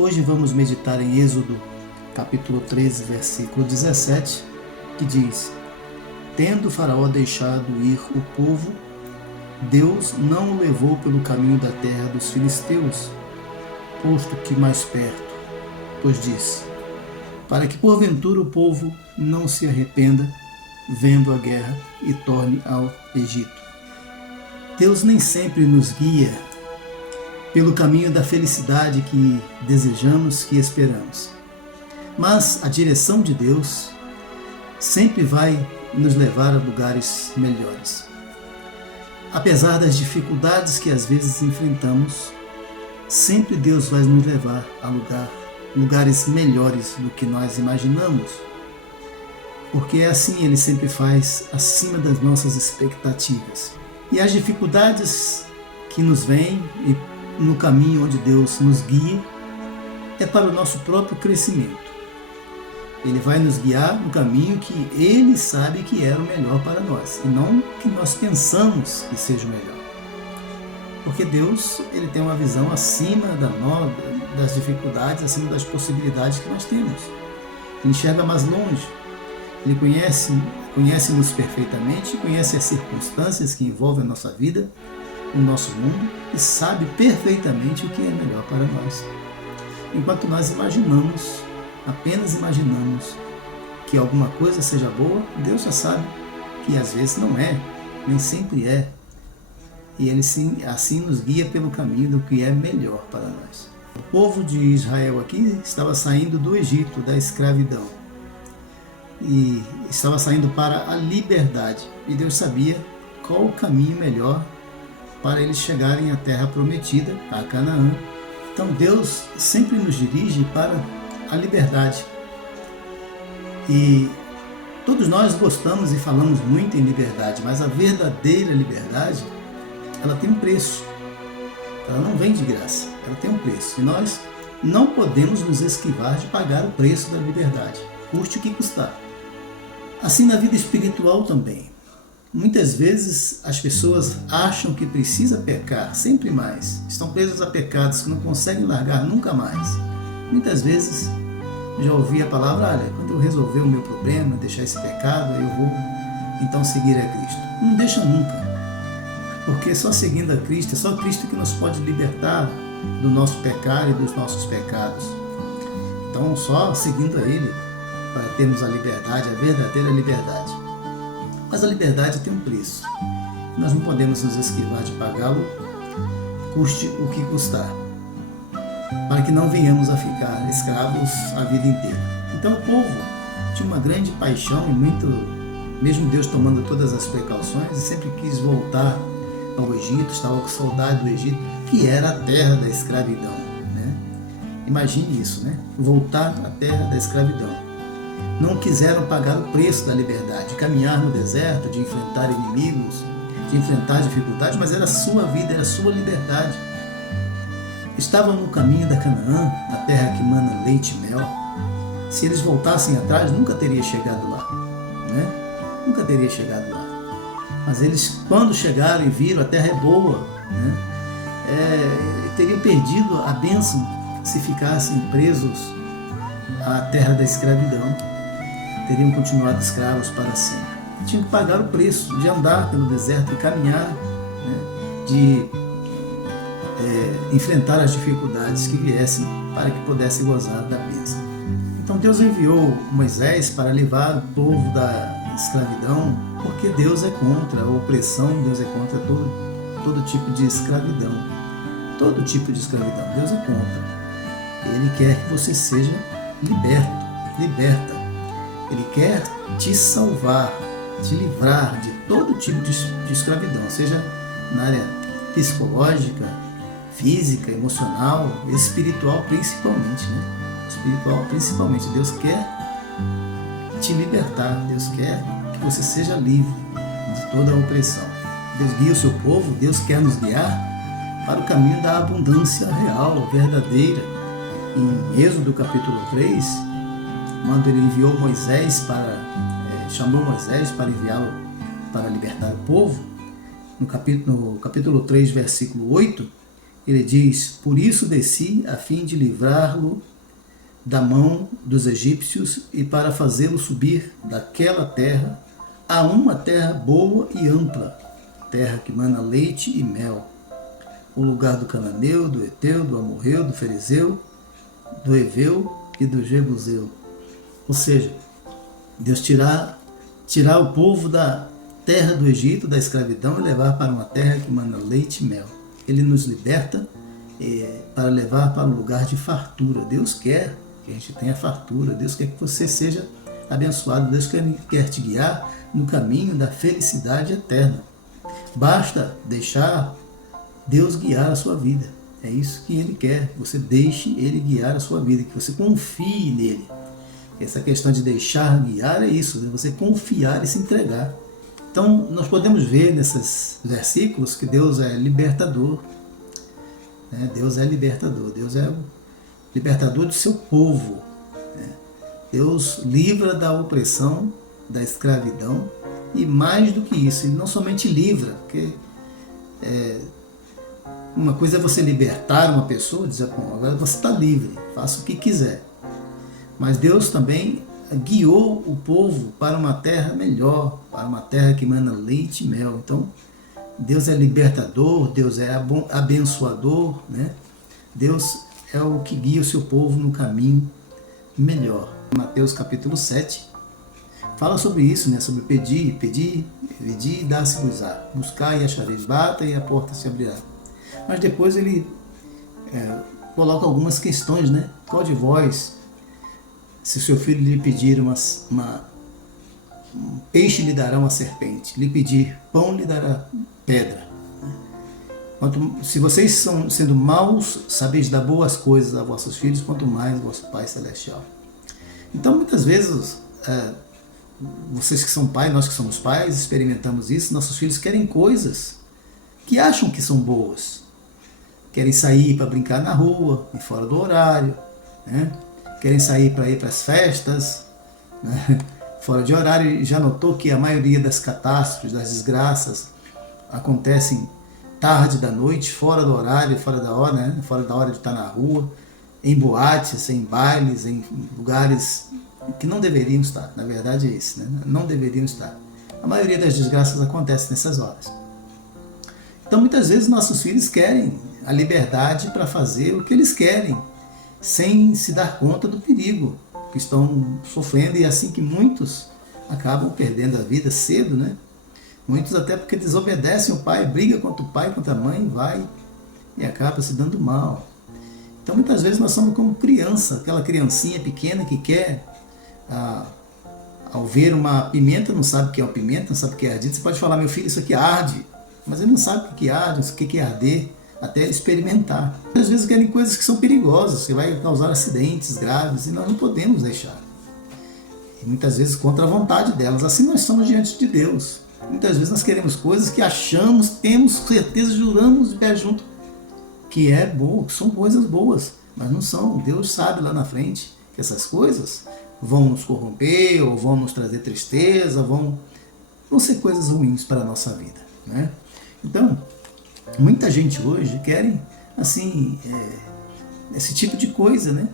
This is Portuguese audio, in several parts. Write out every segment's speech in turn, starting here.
Hoje vamos meditar em Êxodo, capítulo 13, versículo 17, que diz: Tendo Faraó deixado ir o povo, Deus não o levou pelo caminho da terra dos filisteus, posto que mais perto, pois disse: para que porventura o povo não se arrependa, vendo a guerra, e torne ao Egito. Deus nem sempre nos guia pelo caminho da felicidade que desejamos, que esperamos. Mas a direção de Deus sempre vai nos levar a lugares melhores. Apesar das dificuldades que às vezes enfrentamos, sempre Deus vai nos levar a lugares melhores do que nós imaginamos. Porque é assim, Ele sempre faz acima das nossas expectativas. E as dificuldades que nos vêm e no caminho onde Deus nos guia é para o nosso próprio crescimento. Ele vai nos guiar no caminho que Ele sabe que era o melhor para nós, e não que nós pensamos que seja o melhor. Porque Deus, Ele tem uma visão acima das dificuldades, acima das possibilidades que nós temos. Ele enxerga mais longe. Ele conhece-nos perfeitamente, conhece as circunstâncias que envolvem a nossa vida, o nosso mundo, e sabe perfeitamente o que é melhor para nós. Enquanto nós apenas imaginamos que alguma coisa seja boa, Deus já sabe que às vezes não é, nem sempre é. E Ele assim nos guia pelo caminho do que é melhor para nós. O povo de Israel aqui estava saindo do Egito, da escravidão, e estava saindo para a liberdade. E Deus sabia qual o caminho melhor para eles chegarem à terra prometida, a Canaã. Então Deus sempre nos dirige para a liberdade. E todos nós gostamos e falamos muito em liberdade, mas a verdadeira liberdade, ela tem um preço. Ela não vem de graça, ela tem um preço. E nós não podemos nos esquivar de pagar o preço da liberdade, custe o que custar. Assim na vida espiritual também. Muitas vezes as pessoas acham que precisa pecar sempre mais. Estão presas a pecados que não conseguem largar nunca mais. Muitas vezes já ouvi a palavra: olha, quando eu resolver o meu problema, deixar esse pecado, eu vou então seguir a Cristo. Não deixa nunca. Porque só seguindo a Cristo, é só Cristo que nos pode libertar do nosso pecado e dos nossos pecados. Então só seguindo a Ele para termos a liberdade, a verdadeira liberdade. Mas a liberdade tem um preço. Nós não podemos nos esquivar de pagá-lo, custe o que custar, para que não venhamos a ficar escravos a vida inteira. Então o povo tinha uma grande paixão e mesmo Deus tomando todas as precauções, e sempre quis voltar ao Egito, estava com saudade do Egito, que era a terra da escravidão, né? Imagine isso, né? Voltar à terra da escravidão. Não quiseram pagar o preço da liberdade, de caminhar no deserto, de enfrentar inimigos, de enfrentar dificuldades, mas era a sua vida, era a sua liberdade. Estavam no caminho da Canaã, a terra que mana leite e mel. Se eles voltassem atrás, nunca teria chegado lá, né? Nunca teria chegado lá. Mas eles, quando chegaram e viram, a terra é boa, né? Teriam perdido a bênção se ficassem presos à terra da escravidão. Teriam continuado escravos para sempre. Tinham que pagar o preço de andar pelo deserto e caminhar, né? De enfrentar as dificuldades que viessem para que pudessem gozar da bênção. Então Deus enviou Moisés para livrar o povo da escravidão, porque Deus é contra a opressão, Deus é contra todo tipo de escravidão. Todo tipo de escravidão, Deus é contra. Ele quer que você seja liberta. Ele quer te salvar, te livrar de todo tipo de escravidão, seja na área psicológica, física, emocional, espiritual principalmente, né? Espiritual principalmente. Deus quer te libertar, Deus quer que você seja livre de toda a opressão. Deus guia o seu povo, Deus quer nos guiar para o caminho da abundância real, verdadeira. Em Êxodo capítulo 3, quando ele enviou Moisés chamou Moisés para enviá-lo para libertar o povo, no capítulo 3, versículo 8, Ele diz: por isso desci, a fim de livrá-lo da mão dos egípcios e para fazê-lo subir daquela terra a uma terra boa e ampla, terra que mana leite e mel, o lugar do cananeu, do Eteu, do Amorreu, do Ferezeu, do Eveu e do Jebuseu. Ou seja, Deus tirar o povo da terra do Egito, da escravidão, e levar para uma terra que mana leite e mel. Ele nos liberta para levar para um lugar de fartura. Deus quer que a gente tenha fartura. Deus quer que você seja abençoado. Deus quer te guiar no caminho da felicidade eterna. Basta deixar Deus guiar a sua vida. É isso que Ele quer. Você deixe Ele guiar a sua vida, que você confie nele. Essa questão de deixar guiar é isso, né? Você confiar e se entregar. Então, nós podemos ver nesses versículos que Deus é libertador. Né? Deus é libertador. Deus é o libertador do seu povo. Né? Deus livra da opressão, da escravidão, e mais do que isso, Ele não somente livra, porque uma coisa é você libertar uma pessoa, dizer: bom, agora você está livre, faça o que quiser. Mas Deus também guiou o povo para uma terra melhor, para uma terra que mana leite e mel. Então, Deus é libertador, Deus é abençoador, né? Deus é o que guia o seu povo no caminho melhor. Mateus capítulo 7 fala sobre isso, né? Sobre pedir e dá-se-vos-á. Buscar e achareis, bata e a porta se abrirá. Mas depois ele coloca algumas questões, né? Qual de vós, se seu filho lhe pedir um peixe, lhe dará uma serpente, lhe pedir pão, lhe dará pedra? Se vocês sendo maus, sabeis dar boas coisas a vossos filhos, quanto mais vosso Pai Celestial. Então, muitas vezes, vocês que são pais, nós que somos pais, experimentamos isso. Nossos filhos querem coisas que acham que são boas. Querem sair para brincar na rua, e fora do horário, né? Querem sair para ir para as festas, né? Fora de horário. Já notou que a maioria das catástrofes, das desgraças, acontecem tarde da noite, fora do horário, fora da hora, né? Fora da hora de estar na rua, em boates, em bailes, em lugares que não deveriam estar. Na verdade é isso, né? Não deveriam estar. A maioria das desgraças acontece nessas horas. Então, muitas vezes, nossos filhos querem a liberdade para fazer o que eles querem, sem se dar conta do perigo que estão sofrendo, e é assim que muitos acabam perdendo a vida cedo, né? Muitos até porque desobedecem o pai, briga contra o pai, contra a mãe, vai e acaba se dando mal. Então, muitas vezes nós somos como criança, aquela criancinha pequena que quer, ao ver uma pimenta, não sabe o que é uma pimenta, não sabe o que é ardido. Você pode falar: meu filho, isso aqui arde, mas ele não sabe o que arde, o que é arder, até experimentar. Às vezes querem coisas que são perigosas, que vai causar acidentes graves, e nós não podemos deixar. E muitas vezes contra a vontade delas. Assim nós somos diante de Deus. Muitas vezes nós queremos coisas que achamos, temos certeza, juramos de pé junto, que é bom, que são coisas boas, mas não são. Deus sabe lá na frente que essas coisas vão nos corromper, ou vão nos trazer tristeza, vão ser coisas ruins para a nossa vida, né? Então, muita gente hoje querem, assim, esse tipo de coisa, né?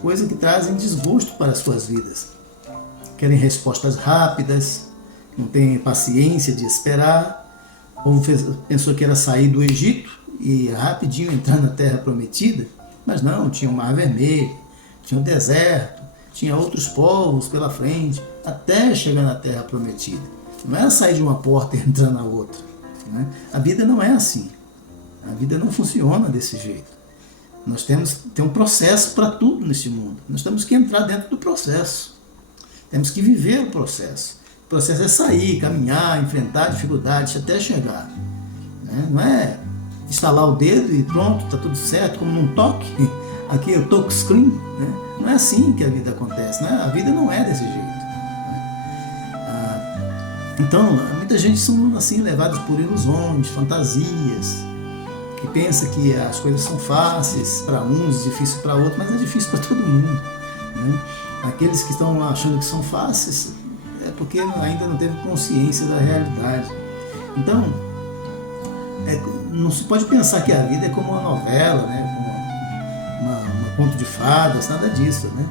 Coisa que trazem desgosto para as suas vidas. Querem respostas rápidas, não têm paciência de esperar. O povo pensou que era sair do Egito e rapidinho entrar na Terra Prometida, mas não, tinha o Mar Vermelho, tinha o deserto, tinha outros povos pela frente, até chegar na Terra Prometida. Não era sair de uma porta e entrar na outra, né? A vida não é assim. A vida não funciona desse jeito. Nós temos que ter um processo para tudo neste mundo. Nós temos que entrar dentro do processo. Temos que viver o processo. O processo é sair, caminhar, enfrentar dificuldades até chegar, né? Não é instalar o dedo e pronto, está tudo certo, como num toque. Aqui é o touch screen, né? Não é assim que a vida acontece, né? A vida não é desse jeito, né? Então, muita gente são assim levados por ilusões, fantasias, que pensa que as coisas são fáceis para uns, difíceis para outros, mas é difícil para todo mundo, né? Aqueles que estão achando que são fáceis é porque ainda não teve consciência da realidade. Então, não se pode pensar que a vida é como uma novela, né? Como uma conto de fadas, nada disso, né?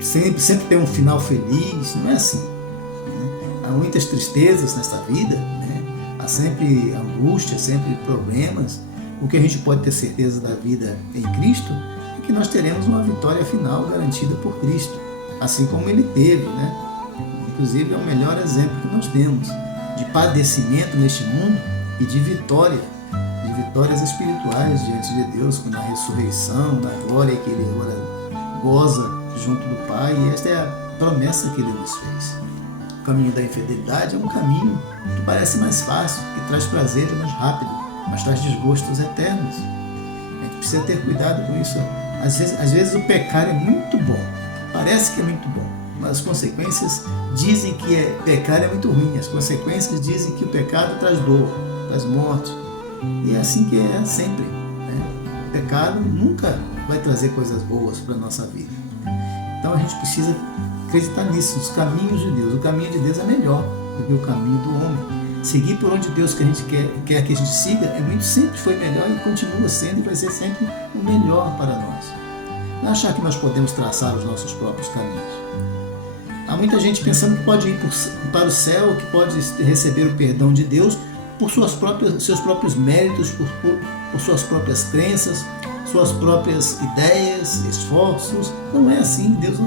Sempre tem um final feliz, não é assim. Né? Há muitas tristezas nesta vida, né? Há sempre angústia, sempre problemas. O que a gente pode ter certeza da vida em Cristo é que nós teremos uma vitória final garantida por Cristo, assim como Ele teve, né? Inclusive é o melhor exemplo que nós temos de padecimento neste mundo e de vitórias espirituais diante de Deus, na ressurreição, na glória que Ele agora goza junto do Pai, e esta é a promessa que Ele nos fez. O caminho da infidelidade é um caminho que parece mais fácil, que traz prazer mais rápido, mas traz desgostos eternos. A gente precisa ter cuidado com isso. Às vezes o pecar é muito bom, parece que é muito bom, mas as consequências dizem que pecar é muito ruim. As consequências dizem que o pecado traz dor, traz morte. E é assim que é sempre. Né? O pecado nunca vai trazer coisas boas para a nossa vida. Então a gente precisa acreditar nisso, nos caminhos de Deus. O caminho de Deus é melhor do que o caminho do homem. Seguir por onde Deus que a gente quer que a gente siga sempre foi melhor e continua sendo e vai ser sempre o melhor para nós. Não achar que nós podemos traçar os nossos próprios caminhos. Há muita gente pensando que pode ir para o céu, que pode receber o perdão de Deus por seus próprios méritos, por suas próprias crenças, suas próprias ideias, esforços. Não é assim. Deus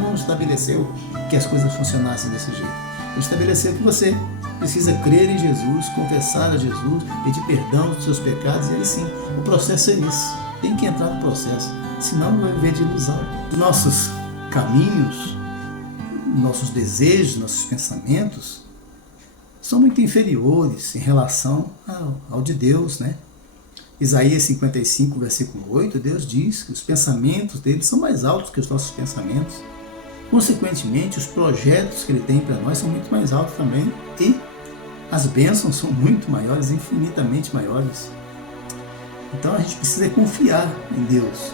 não estabeleceu que as coisas funcionassem desse jeito. Ele estabeleceu que você precisa crer em Jesus, confessar a Jesus, pedir perdão dos seus pecados, e aí sim, o processo é esse. Tem que entrar no processo, senão vai viver de ilusão. Nossos caminhos, nossos desejos, nossos pensamentos são muito inferiores em relação ao de Deus, né? Isaías 55, versículo 8, Deus diz que os pensamentos dele são mais altos que os nossos pensamentos. Consequentemente, os projetos que ele tem para nós são muito mais altos também, e as bênçãos são muito maiores, infinitamente maiores. Então a gente precisa confiar em Deus,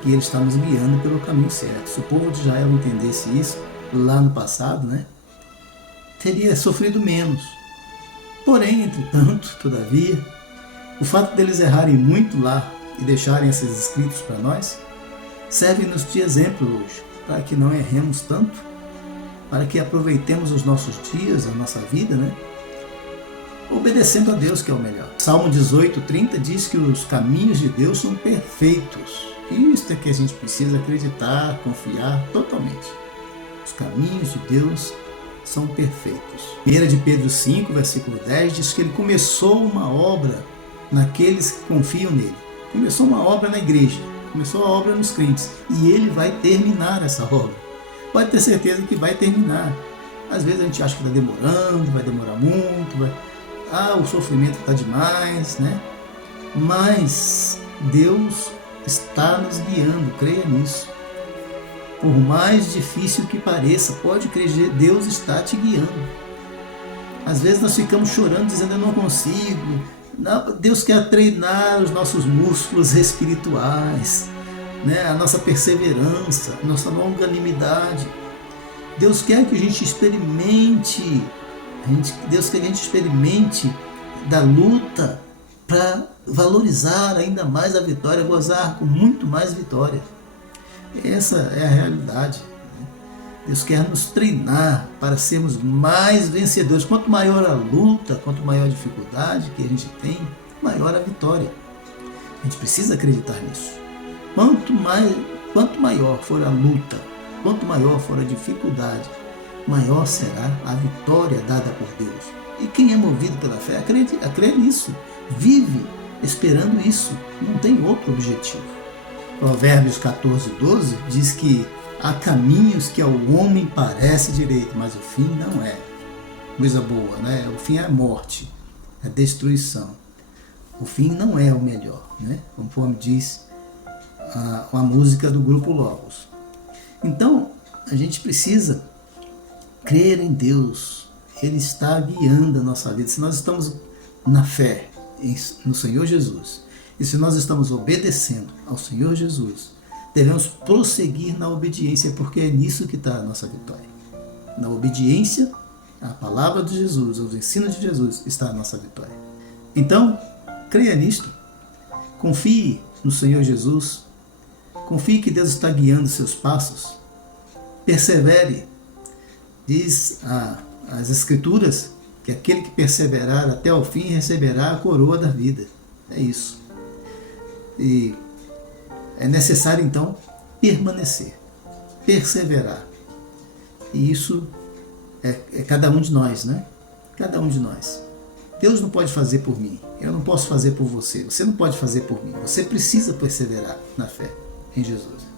que Ele está nos guiando pelo caminho certo. Se o povo de Israel entendesse isso lá no passado, né, teria sofrido menos. Porém, entretanto, todavia, o fato deles errarem muito lá e deixarem esses escritos para nós, serve-nos de exemplo hoje, para que não erremos tanto, para que aproveitemos os nossos dias, a nossa vida, né, obedecendo a Deus, que é o melhor. Salmo 18:30 diz que os caminhos de Deus são perfeitos. Isso é que a gente precisa acreditar, confiar totalmente. Os caminhos de Deus são perfeitos. 1 de Pedro 5, versículo 10, diz que Ele começou uma obra naqueles que confiam nele. Começou uma obra na igreja, começou a obra nos crentes, e Ele vai terminar essa obra. Pode ter certeza que vai terminar. Às vezes a gente acha que está demorando, vai demorar muito, o sofrimento está demais, né? Mas Deus está nos guiando, creia nisso. Por mais difícil que pareça, pode crer, Deus está te guiando. Às vezes nós ficamos chorando, dizendo eu não consigo. Não, Deus quer treinar os nossos músculos espirituais, né? A nossa perseverança, a nossa longanimidade. Deus quer que a gente experimente, Deus quer que a gente experimente da luta para valorizar ainda mais a vitória, gozar com muito mais vitória. Essa é a realidade. Deus quer nos treinar para sermos mais vencedores. Quanto maior a luta, quanto maior a dificuldade que a gente tem, maior a vitória. A gente precisa acreditar nisso. Quanto maior for a luta, quanto maior for a dificuldade, maior será a vitória dada por Deus. E quem é movido pela fé, crê nisso. Vive esperando isso. Não tem outro objetivo. Provérbios 14:12 diz que há caminhos que ao homem parece direito, mas o fim não é coisa boa, né? O fim é a morte, é a destruição. O fim não é o melhor, né? Conforme diz a música do grupo Logos. Então, a gente precisa crer em Deus. Ele está guiando a nossa vida. Se nós estamos na fé no Senhor Jesus, e se nós estamos obedecendo ao Senhor Jesus, devemos prosseguir na obediência, porque é nisso que está a nossa vitória. Na obediência à palavra de Jesus, aos ensinos de Jesus, está a nossa vitória. Então, creia nisto. Confie no Senhor Jesus. Confie que Deus está guiando seus passos. Persevere. Diz as Escrituras que aquele que perseverar até o fim receberá a coroa da vida. É isso. E é necessário, então, permanecer, perseverar. E isso é cada um de nós, né? Cada um de nós. Deus não pode fazer por mim, eu não posso fazer por você, você não pode fazer por mim. Você precisa perseverar na fé em Jesus.